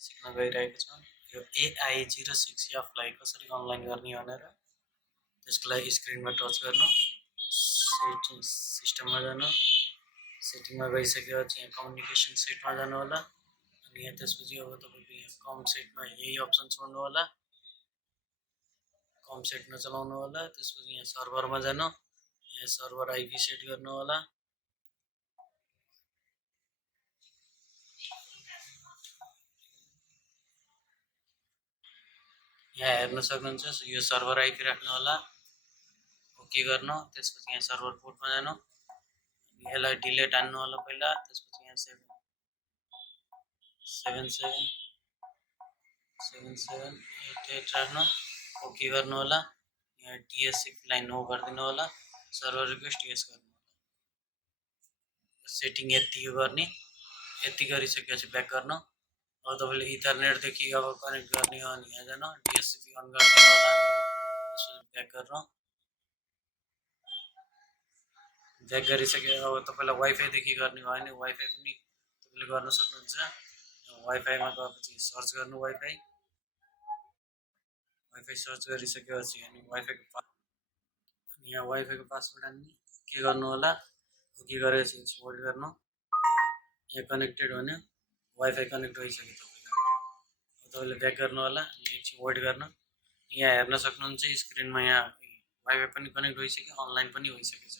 सिक्न गइरहेको छौँ। यो AI06 लाई कसरी अनलाइन गर्ने भनेर त्यसको लागि स्क्रिनमा टच गर्नु, सिस्टममा जानु, सेटिङमा गइसकेपछि यहाँ कम्युनिकेसन सेटमा जानु होला अनि यहाँ त्यसपछि अब तपाईको यहाँ कम सेटमा यही अप्सन छोड्नु होला, कम सेटमा चलाउनु होला। त्यसपछि यहाँ सर्भरमा जानु, यहाँ सर्भर आइपी सेट गर्नु होला। यहाँ हेर्न सक्नुहुन्छ यो सर्भर आइपी राख्नु होला, ओके गर्नु। त्यसपछि यहाँ सर्भर पोर्टमा जानु, यसलाई डिलेट हान्नु होला पहिला। त्यसपछि यहाँ 7788 राख्नु, ओके गर्नु होला। यहाँ DHCP लाई नो गरिदिनु होला, सर्भर रिक्वेस्ट यस गर्नु होला। सेटिङ यति गर्ने, यति गरिसकेपछि ब्याक गर्नु। अब तपाईले इथरनेटदेखि अब कनेक्ट गर्ने हो भने यहाँ जानु, DHCP अन गरिदिनु होला। त्यसपछि ब्याक गर्नु, ब्याक गरिसके अब तपाईलाई वाइफाई देखि गर्ने भयो भने वाइफाई पनि तपाईले गर्न सक्नुहुन्छ। वाइफाईमा गएपछि सर्च गर्नु, वाइफाई सर्च गरिसकेपछि अनि यहाँ वाइफाईको पासवर्ड हान्ने, के गर्नु होला, ओके गरेपछि होल्ड गर्नु। यहाँ कनेक्टेड भन्यो, वाइफाई कनेक्ट भइसक्यो तपाईले ब्याक गर्नु होला, एकछिन वेट गर्नु। यहाँ हेर्न सक्नुहुन्छ स्क्रिनमा यहाँ वाइफाई पनि कनेक्ट भइसक्यो, अनलाइन पनि भइसकेको छ।